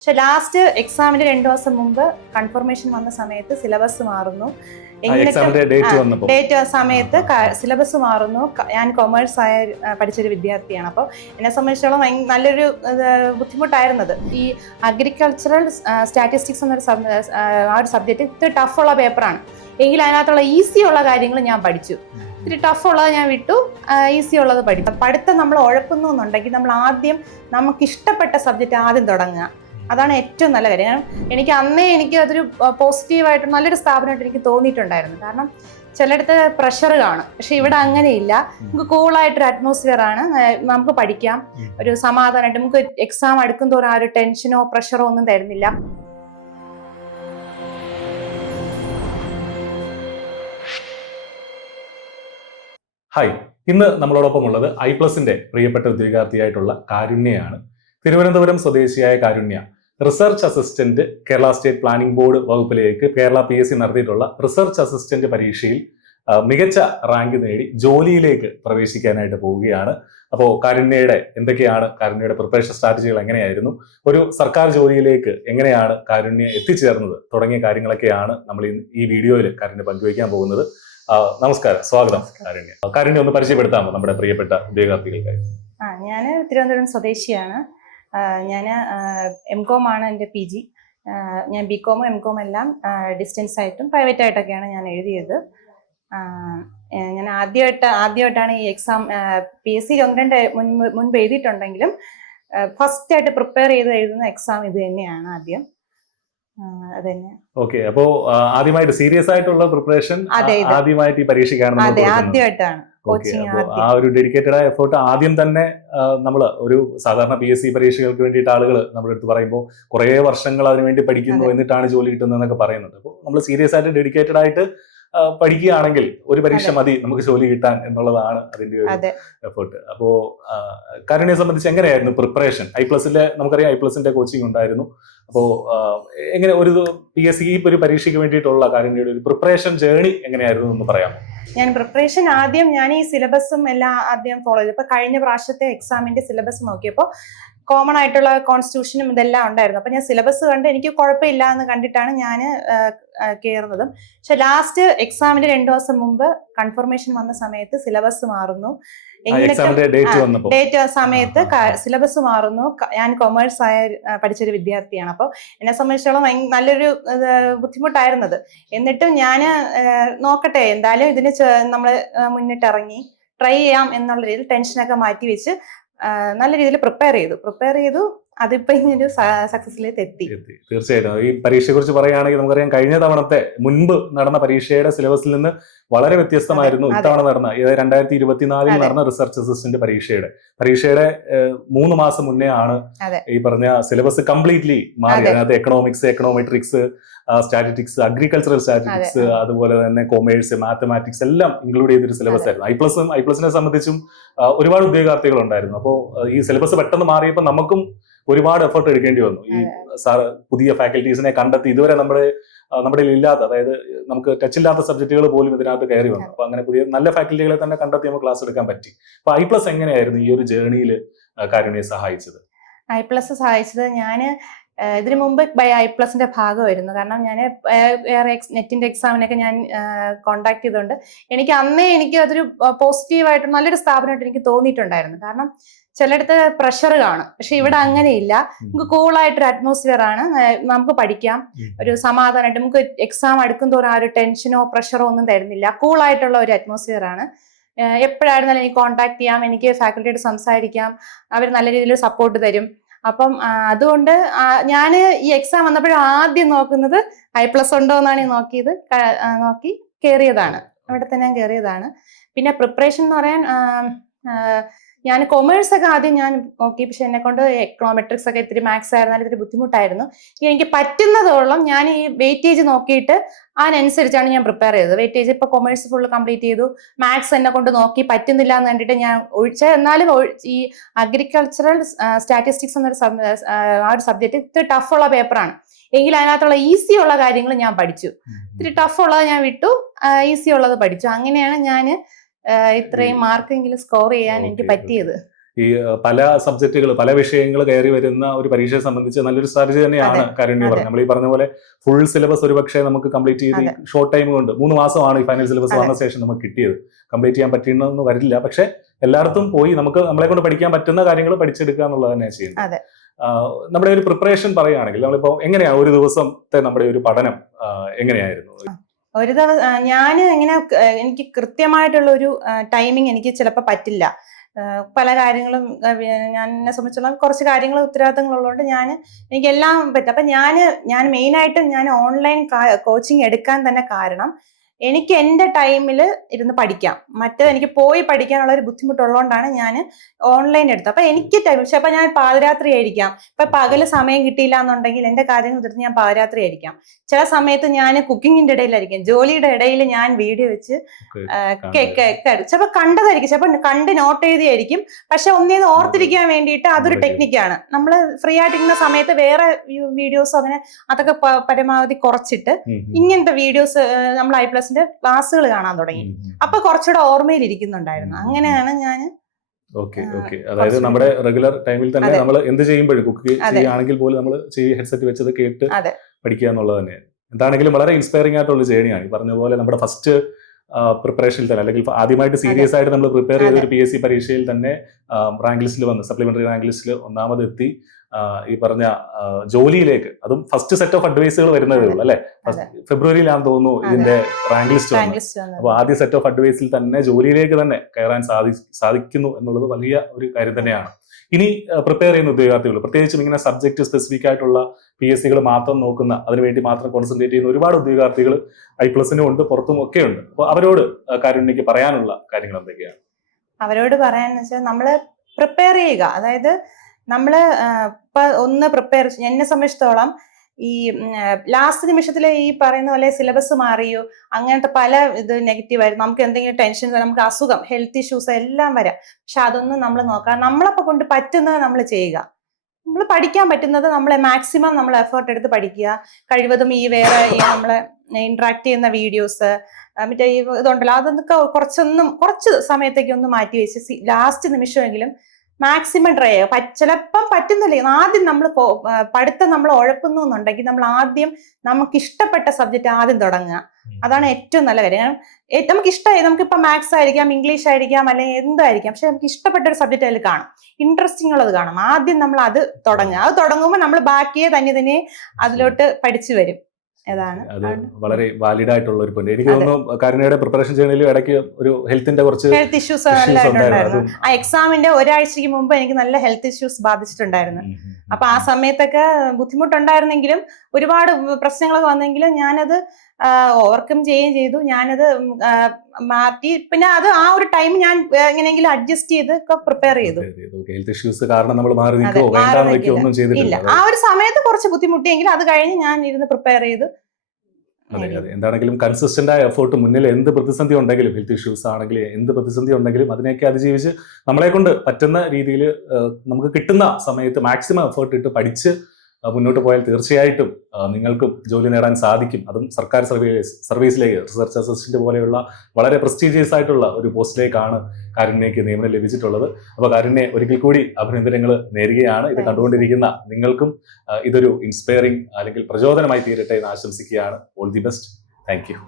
പക്ഷെ ലാസ്റ്റ് എക്സാമിന് 2 ദിവസം മുമ്പ് കൺഫർമേഷൻ വന്ന സമയത്ത് സിലബസ് മാറുന്നു. ഡേറ്റ് സമയത്ത് സിലബസ് മാറുന്നു. ഞാൻ കൊമേഴ്സ് പഠിച്ചൊരു വിദ്യാർത്ഥിയാണ്. അപ്പോൾ എന്നെ സംബന്ധിച്ചോളം നല്ലൊരു ബുദ്ധിമുട്ടായിരുന്നത്. ഈ അഗ്രികൾച്ചറൽ സ്റ്റാറ്റിസ്റ്റിക്സ് എന്നൊരു ആ ഒരു സബ്ജക്റ്റ് ഇത്തിരി ടഫുള്ള പേപ്പറാണ്. എങ്കിൽ അതിനകത്തുള്ള ഈസി ഉള്ള കാര്യങ്ങൾ ഞാൻ പഠിച്ചു. ഇത്തിരി ടഫുള്ളത് ഞാൻ വിട്ടു, ഈസി ഉള്ളത് പഠിച്ചു. പഠിത്തം നമ്മൾ ഉഴപ്പുന്നു എന്നുണ്ടെങ്കിൽ നമ്മൾ ആദ്യം നമുക്കിഷ്ടപ്പെട്ട സബ്ജക്റ്റ് ആദ്യം തുടങ്ങുക. അതാണ് ഏറ്റവും നല്ല കാര്യം. എനിക്ക് അതൊരു പോസിറ്റീവായിട്ട് നല്ലൊരു സ്ഥാപനമായിട്ട് എനിക്ക് തോന്നിയിട്ടുണ്ടായിരുന്നു. കാരണം ചിലയിടത്ത് പ്രഷർ കാണും, പക്ഷെ ഇവിടെ അങ്ങനെയില്ല. നമുക്ക് കൂളായിട്ടൊരു അറ്റ്മോസ്ഫിയർ ആണ്. നമുക്ക് പഠിക്കാം, ഒരു സമാധാനമായിട്ട്. നമുക്ക് എക്സാം അടുക്കും തോറും ആ ഒരു ടെൻഷനോ പ്രഷറോ ഒന്നും തരുന്നില്ല. ഹായ്, ഇന്ന് നമ്മളോടൊപ്പം ഉള്ളത് ഐപ്ലസിന്റെ പ്രിയപ്പെട്ട ഉദ്യോഗാർത്ഥിയായിട്ടുള്ള കാരുണ്യയാണ്. തിരുവനന്തപുരം സ്വദേശിയായ Karunya research assistant Kerala state planning board വകുപ്പിലേക്ക് കേരള PSC നടത്തിയിട്ടുള്ള റിസർച്ച് അസിസ്റ്റന്റ് പരീക്ഷയിൽ മികച്ച റാങ്ക് നേടി ജോലിയിലേക്ക് പ്രവേശിക്കാനായിട്ട് പോവുകയാണ്. അപ്പോൾ കാരുണ്യയുടെ പ്രിപ്പറേഷൻ സ്ട്രാറ്റജികൾ എങ്ങനെയായിരുന്നു, ഒരു സർക്കാർ ജോലിയിലേക്ക് എങ്ങനെയാണ് കാരുണ്യ എത്തിച്ചേർന്നത് തുടങ്ങിയ കാര്യങ്ങളൊക്കെയാണ് നമ്മൾ ഈ വീഡിയോയിൽ കാരുണ്യ പങ്കുവയ്ക്കാൻ പോകുന്നത്. നമസ്കാരം, സ്വാഗതം കാരുണ്യ ഒന്ന് പരിചയപ്പെടുത്താമോ നമ്മുടെ പ്രിയപ്പെട്ട ഉദ്യോഗാർത്ഥികൾക്കായി? ഞാൻ തിരുവനന്തപുരം സ്വദേശിയാണ്. ഞാൻ MCOM ആണ് എൻ്റെ PG. ഞാൻ BCOM MCOM എല്ലാം ഡിസ്റ്റൻസ് ആയിട്ടും പ്രൈവറ്റ് ആയിട്ടൊക്കെയാണ് ഞാൻ എഴുതിയത്. ഞാൻ ആദ്യമായിട്ടാണ് ഈ എക്സാം PSC മുൻപ് എഴുതിയിട്ടുണ്ടെങ്കിലും ഫസ്റ്റ് ആയിട്ട് പ്രിപ്പയർ ചെയ്ത് എഴുതുന്ന എക്സാം ഇത് തന്നെയാണ് ആദ്യം. ഓക്കെ, അപ്പോ ആദ്യമായിട്ട് സീരിയസ് ആയിട്ടുള്ള പ്രിപ്പറേഷൻ ആദ്യമായിട്ട് ഈ പരീക്ഷയ്ക്കാണ് ആദ്യമായിട്ടാണ്. ആ ഒരു ഡെഡിക്കേറ്റഡ് ആയ എഫേർട്ട് ആദ്യം തന്നെ നമ്മൾ ഒരു സാധാരണ PSC പരീക്ഷകൾക്ക് വേണ്ടിയിട്ട് ആളുകൾ നമ്മുടെ അടുത്ത് പറയുമ്പോൾ കുറേ വർഷങ്ങൾ അതിനു വേണ്ടി പഠിക്കുന്നു, എന്നിട്ടാണ് ജോലി കിട്ടുന്നതെന്നൊക്കെ പറയുന്നുണ്ട്. അപ്പോൾ നമ്മൾ സീരിയസ് ആയിട്ട് ഡെഡിക്കേറ്റഡ് ആയിട്ട് പഠിക്കുകയാണെങ്കിൽ ഒരു പരീക്ഷ മതി നമുക്ക് ജോലി കിട്ടാൻ എന്നുള്ളതാണ് അതിന്റെ ഒരു എഫേർട്ട്. അപ്പോ കാരുണ്യയെ സംബന്ധിച്ച് എങ്ങനെയായിരുന്നു പ്രിപ്പറേഷൻ? നമുക്കറിയാം ഐപ്ലസിന്റെ കോച്ചിങ് ഉണ്ടായിരുന്നു. അപ്പോ എങ്ങനെ ഒരു PSC ഒരു പരീക്ഷയ്ക്ക് വേണ്ടിയിട്ടുള്ള കാരുണ്യയുടെ ഒരു പ്രിപ്പറേഷൻ ജേർണി എങ്ങനെയായിരുന്നു എന്ന് പറയാമോ? പ്രിപ്പറേഷൻ ഞാൻ ഈ സിലബസും എല്ലാം ആദ്യം ഫോളോ ചെയ്തു. ഇപ്പൊ കഴിഞ്ഞ പ്രാവശ്യത്തെ എക്സാമിന്റെ സിലബസ് നോക്കിയപ്പോൾ കോമൺ ആയിട്ടുള്ള കോൺസ്റ്റിറ്റ്യൂഷനും ഇതെല്ലാം ഉണ്ടായിരുന്നു. അപ്പൊ ഞാൻ സിലബസ് കണ്ട് എനിക്ക് കുഴപ്പമില്ല എന്ന് കണ്ടിട്ടാണ് ഞാൻ കയറുന്നതും. പക്ഷെ ലാസ്റ്റ് എക്സാമിന് 2 ദിവസം മുമ്പ് കൺഫർമേഷൻ വന്ന സമയത്ത് സിലബസ് മാറുന്നു. ഡേറ്റ് സമയത്ത് സിലബസ് മാറുന്നു. ഞാൻ കൊമേഴ്സ് പഠിച്ചൊരു വിദ്യാർത്ഥിയാണ്. അപ്പോൾ എന്നെ സംബന്ധിച്ചോളം നല്ലൊരു ബുദ്ധിമുട്ടായിരുന്നത്. എന്നിട്ടും ഞാൻ നോക്കട്ടെ, എന്തായാലും ഇതിന് നമ്മൾ മുന്നിട്ടിറങ്ങി ട്രൈ ചെയ്യാം എന്നുള്ള രീതിയിൽ ടെൻഷനൊക്കെ മാറ്റി വെച്ച് നല്ല രീതിയിൽ പ്രിപ്പയർ ചെയ്തു. അതിപ്പോ ഇങ്ങനെ സക്സസിലേക്ക് എത്തി. തീർച്ചയായിട്ടും ഈ പരീക്ഷയെ കുറിച്ച് പറയുകയാണെങ്കിൽ നമുക്കറിയാം, കഴിഞ്ഞ തവണത്തെ മുൻപ് നടന്ന പരീക്ഷയുടെ സിലബസിൽ നിന്ന് വളരെ വ്യത്യസ്തമായിരുന്നു ഇത്തവണ നടന്ന 2024 നടന്ന റിസർച്ച് അസിസ്റ്റന്റ് പരീക്ഷയുടെ 3 മാസം മുന്നേ ആണ് ഈ പറഞ്ഞ സിലബസ് കംപ്ലീറ്റ്ലി മാറി. അതിനകത്ത് economics, econometrics, statistics, agricultural statistics, അതുപോലെ തന്നെ കൊമേഴ്സ്, മാത്തമാറ്റിക്സ് എല്ലാം ഇൻക്ലൂഡ് ചെയ്തൊരു സിലബസ് ആയിരുന്നു. ഐപ്ലസിനെ സംബന്ധിച്ചും ഒരുപാട് ഉദ്യോഗാർത്ഥികൾ ഉണ്ടായിരുന്നു. അപ്പോൾ ഈ സിലബസ് പെട്ടെന്ന് മാറിയപ്പോൾ നമുക്കും ഒരുപാട് എഫേർട്ട് എടുക്കേണ്ടി വന്നു. ഈ പുതിയ ഫാക്കൽറ്റീസിനെ കണ്ടെത്തി ഇതുവരെ നമ്മുടെ ഇല്ലാത്ത, അതായത് നമുക്ക് ടച്ചില്ലാത്ത സബ്ജക്റ്റുകൾ പോലും ഇതിനകത്ത് കയറി വന്നു. അപ്പൊ അങ്ങനെ പുതിയ നല്ല ഫാക്കൽറ്റികളെ തന്നെ കണ്ടെത്തി നമുക്ക് ക്ലാസ് എടുക്കാൻ പറ്റി. അപ്പൊ ഐപ്ലസ് എങ്ങനെയായിരുന്നു ഈ ഒരു ജേർണിയിൽ കാരുണ്യയെ സഹായിച്ചത്? ഐപ്ലസ് സഹായിച്ചത്, ഞാൻ ഇതിനു മുമ്പ് ഐപ്ലസിന്റെ ഭാഗമായിരുന്നു. കാരണം ഞാൻ നെറ്റിന്റെ എക്സാമിനൊക്കെ ഞാൻ കോണ്ടാക്ട് ചെയ്തുകൊണ്ട് എനിക്ക് അതൊരു പോസിറ്റീവായിട്ട് നല്ലൊരു സ്ഥാപനമായിട്ട് എനിക്ക് തോന്നിയിട്ടുണ്ടായിരുന്നു. കാരണം ചിലയിടത്ത് പ്രഷർ കാണും, പക്ഷെ ഇവിടെ അങ്ങനെയില്ല. നമുക്ക് കൂളായിട്ടൊരു അറ്റ്മോസ്ഫിയർ ആണ്. നമുക്ക് പഠിക്കാം, ഒരു സമാധാനമായിട്ട്. നമുക്ക് എക്സാം അടുക്കും തോറും ആ ഒരു ടെൻഷനോ പ്രഷറോ ഒന്നും തരുന്നില്ല. കൂളായിട്ടുള്ള ഒരു അറ്റ്മോസ്ഫിയർ ആണ്. എപ്പോഴായിരുന്നാലും എനിക്ക് കോണ്ടാക്ട് ചെയ്യാം, എനിക്ക് ഫാക്കൽറ്റിയായിട്ട് സംസാരിക്കാം, അവർ നല്ല രീതിയിൽ സപ്പോർട്ട് തരും. അപ്പം അതുകൊണ്ട് ഞാൻ ഈ എക്സാം വന്നപ്പോഴും ആദ്യം നോക്കുന്നത് ഐപ്ലസ് ഉണ്ടോ എന്നാണ് നോക്കി കയറിയതാണ്. അവിടെ തന്നെ ഞാൻ കയറിയതാണ്. പിന്നെ പ്രിപ്പറേഷൻ എന്ന് പറയാൻ, ഞാൻ കൊമേഴ്സ് ഒക്കെ ആദ്യം ഞാൻ നോക്കി. പക്ഷെ എന്നെ കൊണ്ട് എക്കണോമെട്രിക്സ് ഒക്കെ ഇത്തിരി മാത്സ് ആയിരുന്നാലും ഇത്തിരി ബുദ്ധിമുട്ടായിരുന്നു. എനിക്ക് പറ്റുന്നതോളം ഞാൻ ഈ വെയിറ്റേജ് നോക്കിയിട്ട് അതിനനുസരിച്ചാണ് ഞാൻ പ്രിപ്പയർ ചെയ്തത്. വെയിറ്റേജ് ഇപ്പൊ കൊമേഴ്സ് ഫുള്ള് കംപ്ലീറ്റ് ചെയ്തു. മാത്സ് എന്നെ കൊണ്ട് നോക്കി പറ്റുന്നില്ല എന്ന് കണ്ടിട്ട് ഞാൻ എന്നാലും ഈ അഗ്രികൾച്ചറൽ സ്റ്റാറ്റിസ്റ്റിക്സ് എന്നൊരു ആ ഒരു സബ്ജക്റ്റ് ഇത്തിരി ടഫുള്ള പേപ്പറാണ്. എങ്കിൽ അതിനകത്തുള്ള ഈസി ഉള്ള കാര്യങ്ങൾ ഞാൻ പഠിച്ചു. ഇത്തിരി ടഫുള്ളത് ഞാൻ വിട്ടു, ഈസി ഉള്ളത് പഠിച്ചു. അങ്ങനെയാണ് ഞാൻ ഇത്രയും മാർക്കെങ്കിലും സ്കോർ ചെയ്യാൻ എനിക്ക് പറ്റിയത്. ഈ പല സബ്ജക്റ്റുകൾ പല വിഷയങ്ങൾ കയറി വരുന്ന ഒരു പരീക്ഷയെ സംബന്ധിച്ച് നല്ലൊരു സ്ട്രാറ്റജി തന്നെയാണ് കാരുണ്യ പറഞ്ഞത്. നമ്മൾ ഈ പറഞ്ഞ പോലെ ഫുൾ സിലബസ് ഒരുപക്ഷെ നമുക്ക് കംപ്ലീറ്റ് ചെയ്ത് ഷോർട്ട് ടൈം കൊണ്ട് 3 മാസമാണ് ഈ ഫൈനൽ സിലബസ് വന്ന ശേഷം നമുക്ക് കിട്ടിയത്. കംപ്ലീറ്റ് ചെയ്യാൻ പറ്റുന്നൊന്നും വരില്ല, പക്ഷെ എല്ലായിടത്തും പോയി നമുക്ക് നമ്മളെ കൊണ്ട് പഠിക്കാൻ പറ്റുന്ന കാര്യങ്ങൾ പഠിച്ചെടുക്കുക എന്നുള്ളത് തന്നെയാണ് ചെയ്യുന്നത്. നമ്മുടെ ഒരു പ്രിപ്പറേഷൻ പറയുകയാണെങ്കിൽ നമ്മളിപ്പോ എങ്ങനെയാ ഒരു ദിവസത്തെ നമ്മുടെ ഒരു പഠനം എങ്ങനെയായിരുന്നു? ഒരു ദിവസം ഞാൻ ഇങ്ങനെ എനിക്ക് കൃത്യമായിട്ടുള്ള ഒരു ടൈമിംഗ് എനിക്ക് ചിലപ്പോൾ പറ്റില്ല. പല കാര്യങ്ങളും ഞാൻ എന്നെ സംബന്ധിച്ചുള്ള കുറച്ച് കാര്യങ്ങൾ ഉത്തരവാദിത്തങ്ങളുള്ളതുകൊണ്ട് എനിക്ക് എല്ലാം പറ്റും. അപ്പൊ ഞാൻ മെയിനായിട്ടും ഞാൻ ഓൺലൈൻ കോച്ചിങ് എടുക്കാൻ തന്നെ കാരണം എനിക്ക് എൻ്റെ ടൈമിൽ ഇരുന്ന് പഠിക്കാം. മറ്റേത് എനിക്ക് പോയി പഠിക്കാനുള്ള ഒരു ബുദ്ധിമുട്ടുള്ളതുകൊണ്ടാണ് ഞാൻ ഓൺലൈൻ എടുത്തത്. അപ്പൊ എനിക്ക് ടൈം, പക്ഷെ അപ്പൊ ഞാൻ പാതിരാത്രി ആയിരിക്കാം. ഇപ്പൊ പകല് സമയം കിട്ടിയില്ല എന്നുണ്ടെങ്കിൽ എൻ്റെ കാര്യങ്ങൾ എടുത്ത് ഞാൻ പാതിരാത്രി ആയിരിക്കാം. ചില സമയത്ത് ഞാൻ കുക്കിങ്ങിന്റെ ഇടയിലായിരിക്കും, ജോലിയുടെ ഇടയിൽ ഞാൻ വീഡിയോ വെച്ച് ചിലപ്പോൾ കണ്ടതായിരിക്കും, ചിലപ്പോൾ കണ്ട് നോട്ട് എഴുതിയായിരിക്കും. പക്ഷെ ഒന്നേന്ന് ഓർത്തിരിക്കാൻ വേണ്ടിയിട്ട് അതൊരു ടെക്നിക്കാണ്. നമ്മൾ ഫ്രീ ആയിട്ടിരിക്കുന്ന സമയത്ത് വേറെ വീഡിയോസ് അതൊക്കെ പരമാവധി കുറച്ചിട്ട് ഇങ്ങനത്തെ വീഡിയോസ് നമ്മൾ iPlusന്റെ ക്ലാസ്സുകൾ കാണാൻ തുടങ്ങി. അപ്പൊ കുറച്ചുകൂടെ ഓർമ്മയിൽ ഇരിക്കുന്നുണ്ടായിരുന്നു. അങ്ങനെയാണ് ഞാൻ അതായത് നമ്മുടെ റെഗുലർ ടൈമിൽ തന്നെ നമ്മൾ എന്ത് ചെയ്യുമ്പോഴും കുക്ക് ചെയ്യുകയാണെങ്കിൽ പോലും നമ്മൾ ഹെഡ്സെറ്റ് വെച്ചത് കേട്ട് പഠിക്കുക എന്നുള്ളത് തന്നെയാണ്. എന്താണെങ്കിലും വളരെ ഇൻസ്പയറിംഗ് ആയിട്ടുള്ള ജേണിയാണ്. ഈ പറഞ്ഞ പോലെ നമ്മുടെ ഫസ്റ്റ് പ്രിപ്പറേഷനിൽ തന്നെ, അല്ലെങ്കിൽ ആദ്യമായിട്ട് സീരിയസ് ആയിട്ട് നമ്മൾ പ്രിപ്പയർ ചെയ്ത ഒരു PSC പരീക്ഷയിൽ തന്നെ റാങ്ക് ലിസ്റ്റിൽ വന്ന് സപ്ലിമെന്ററി റാങ്ക് ലിസ്റ്റിൽ ഒന്നാമതെത്തി ഈ പറഞ്ഞ ജോലിയിലേക്ക്, അതും ഫസ്റ്റ് സെറ്റ് ഓഫ് അഡ്വൈസുകൾ വരുന്നതേ ഉള്ളൂ അല്ലെ. ഫെബ്രുവരിയിലാണെന്ന് തോന്നുന്നു ഇതിന്റെ റാങ്ക് ലിസ്റ്റ് വന്നത്. അപ്പൊ ആദ്യ സെറ്റ് ഓഫ് അഡ്വൈസിൽ തന്നെ ജോലിയിലേക്ക് തന്നെ കയറാൻ സാധിക്കുന്നു എന്നുള്ളത് വലിയ ഒരു കാര്യം തന്നെയാണ്. ഇനി പ്രിപ്പയർ ചെയ്യുന്ന ഉദ്യോഗാർത്ഥികൾ, പ്രത്യേകിച്ചും ഇങ്ങനെ സബ്ജക്ട് സ്പെസിഫിക് ആയിട്ടുള്ള PSCകൾ മാത്രം നോക്കുന്ന, അതിനുവേണ്ടി മാത്രം കോൺസെൻട്രേറ്റ് ചെയ്യുന്ന ഒരുപാട് ഉദ്യോഗാർത്ഥികൾ iPlusനും ഉണ്ട്, പുറത്തും ഒക്കെ ഉണ്ട്. അപ്പോൾ അവരോട് കാരുണ്യക്ക് പറയാനുള്ള കാര്യങ്ങൾ എന്തൊക്കെയാണ്? അവരോട് പറയാന്ന് വെച്ചാൽ നമ്മള് പ്രിപ്പയർ ചെയ്യുക. അതായത് നമ്മള് ഇപ്പൊ ഒന്ന് പ്രിപ്പയർ, എന്നെ സംബന്ധിച്ചിടത്തോളം ഈ ലാസ്റ്റ് നിമിഷത്തിൽ ഈ പറയുന്ന പോലെ സിലബസ് മാറിയോ അങ്ങനത്തെ പല ഇത് നെഗറ്റീവ് ആയിരുന്നു. നമുക്ക് എന്തെങ്കിലും ടെൻഷൻ, നമുക്ക് അസുഖം, ഹെൽത്ത് ഇഷ്യൂസ് എല്ലാം വരാം. പക്ഷെ അതൊന്നും നമ്മൾ നോക്കാം. നമ്മളപ്പോ കൊണ്ട് പറ്റുന്നത് നമ്മൾ ചെയ്യുക. നമ്മൾ പഠിക്കാൻ പറ്റുന്നത് നമ്മളെ മാക്സിമം നമ്മൾ എഫേർട്ട് എടുത്ത് പഠിക്കുക. കഴിവതും ഈ വേറെ നമ്മളെ ഇന്ററാക്ട് ചെയ്യുന്ന വീഡിയോസ്, മറ്റേ ഈ ഇതുണ്ടല്ലോ, അതൊക്കെ കുറച്ച് സമയത്തേക്ക് ഒന്ന് മാറ്റി വെച്ച് ലാസ്റ്റ് നിമിഷമെങ്കിലും മാക്സിമം ട്രൈ ചെയ്യുക. ചിലപ്പം പറ്റുന്നില്ല. ആദ്യം നമ്മൾ പഠിത്തം നമ്മൾ ഉഴക്കുന്നു എന്നുണ്ടെങ്കിൽ നമ്മൾ ആദ്യം നമുക്ക് ഇഷ്ടപ്പെട്ട സബ്ജക്റ്റ് ആദ്യം തുടങ്ങുക. അതാണ് ഏറ്റവും നല്ല കാര്യം. നമുക്ക് ഇഷ്ടമായി, നമുക്കിപ്പോ മാത്സ് ആയിരിക്കാം, ഇംഗ്ലീഷ് ആയിരിക്കാം, അല്ലെങ്കിൽ എന്തായിരിക്കാം, പക്ഷെ നമുക്ക് ഇഷ്ടപ്പെട്ട ഒരു സബ്ജക്റ്റ് അതിൽ കാണും, ഇൻട്രസ്റ്റിംഗ് ഉള്ളത് കാണും. ആദ്യം നമ്മൾ അത് തുടങ്ങുക. അത് തുടങ്ങുമ്പോൾ നമ്മൾ ബാക്കിയെ തന്നെ അതിലോട്ട് പഠിച്ചു വരും. അത് വളരെ വാലിഡ് ആയിട്ടുള്ള ഒരു പോയിന്റ്. എനിക്ക് തോന്നുന്നു കാരുണ്യയുടെ പ്രിപ്പറേഷൻ ചെയ്യുന്നതിൽ ഇടയ്ക്ക് ഒരു ഹെൽത്തിന്റെ കുറച്ച് ഹെൽത്ത് ഇഷ്യൂസ് ഉണ്ടായിരുന്നു. ആ എക്സാമിന്റെ ഒരാഴ്ചക്ക് മുമ്പ് എനിക്ക് നല്ല ഹെൽത്ത് ഇഷ്യൂസ് ബാധിച്ചിട്ടുണ്ടായിരുന്നു. അപ്പൊ ആ സമയത്തൊക്കെ ബുദ്ധിമുട്ടുണ്ടായിരുന്നെങ്കിലും, ഒരുപാട് പ്രശ്നങ്ങളൊക്കെ വന്നെങ്കിലും ഞാനത് ഓവർകം ചെയ്യുകയും ചെയ്തു. ഞാനത് മാറ്റി, പിന്നെ അത് ആ ഒരു ടൈം ഞാൻ എങ്ങനെയെങ്കിലും അഡ്ജസ്റ്റ് ചെയ്ത് പ്രിപ്പയർ ചെയ്തു. ഹെൽത്ത് ഇഷ്യൂസ് കാരണം നമ്മൾ മാറി നിൽക്കോ വേണ്ടാന്ന് വെക്കോ ഒന്നും ചെയ്തിട്ടില്ല. ആ ഒരു സമയത്ത് കുറച്ച് ബുദ്ധിമുട്ടിയെങ്കിലും അത് കഴിഞ്ഞ് ഞാൻ ഇരുന്ന് പ്രിപ്പയർ ചെയ്തു. അതെ, എന്താണെങ്കിലും കൺസിസ്റ്റന്റ് ആയ എഫേർട്ട്, മുന്നിൽ എന്ത് പ്രതിസന്ധി ഉണ്ടെങ്കിലും, ഹെൽത്ത് ഇഷ്യൂസ് ആണെങ്കിലും എന്ത് പ്രതിസന്ധി ഉണ്ടെങ്കിലും അതിനെയൊക്കെ അതിജീവിച്ച് നമ്മളെ കൊണ്ട് പറ്റുന്ന രീതിയിൽ നമുക്ക് കിട്ടുന്ന സമയത്ത് മാക്സിമം എഫേർട്ട് ഇട്ട് പഠിച്ച് മുന്നോട്ട് പോയാൽ തീർച്ചയായിട്ടും നിങ്ങൾക്കും ജോലി നേടാൻ സാധിക്കും. അതും സർക്കാർ സർവീസിലേക്ക്, റിസർച്ച് അസിസ്റ്റന്റ് പോലെയുള്ള വളരെ പ്രസ്റ്റീജിയസ് ആയിട്ടുള്ള ഒരു പോസ്റ്റിലേക്കാണ് കാരുണ്യക്ക് നിയമനം ലഭിച്ചിട്ടുള്ളത്. അപ്പോൾ കാരുണ്യെ ഒരിക്കൽ കൂടി അഭിനന്ദനങ്ങൾ നേരുകയാണ്. ഇത് കണ്ടുകൊണ്ടിരിക്കുന്ന നിങ്ങൾക്കും ഇതൊരു ഇൻസ്പയറിംഗ് അല്ലെങ്കിൽ പ്രചോദനമായി തീരട്ടെ എന്ന് ആശംസിക്കുകയാണ്. All the best. Thank you.